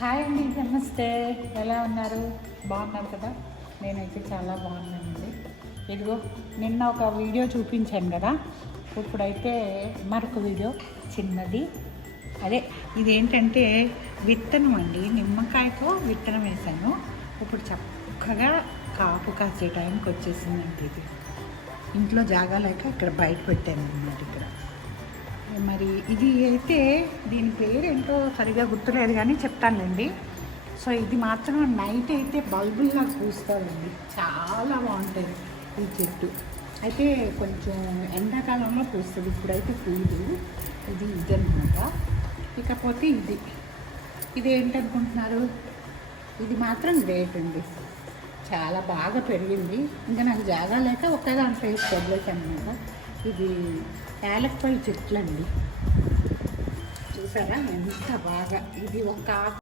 Hi అండి, నమస్తే. ఎలా ఉన్నారు? బాగున్నారు కదా? నేనైతే చాలా బాగున్నానండి. ఇదిగో నిన్న ఒక వీడియో చూపించాను కదా, ఇప్పుడైతే మరొక వీడియో చిన్నది. అదే ఇదేంటంటే విత్తనం అండి, నిమ్మకాయతో విత్తనం వేసాను. ఇప్పుడు చక్కగా కాపు కాసే టైంకి వచ్చేసిందండి. ఇది ఇంట్లో జాగా లేక ఇక్కడ బయట పెట్టాను అన్నమాట. ఇక్కడ మరి ఇది అయితే దీని పేరు ఏంటో సరిగా గుర్తులేదు కానీ చెప్తానులేండి. సో ఇది మాత్రం నైట్ అయితే బల్బుల్లా పూస్తారండి, చాలా బాగుంటుంది ఈ చెట్టు. అయితే కొంచెం ఎండాకాలంలో పూస్తుంది, ఇప్పుడైతే పూలు. ఇది ఇదన్నమాట. ఇకపోతే ఇది ఏంటనుకుంటున్నారు? ఇది మాత్రం గ్రేట్ అండి, చాలా బాగా పెరిగింది. ఇంకా నాకు జాగా లేక ఒక్క దాంట్లో వేసి వదిలేసాను అనమాట. ఇది యాలక్కాయ చెట్లు అండి, చూసారా ఎంత బాగా. ఇది ఒక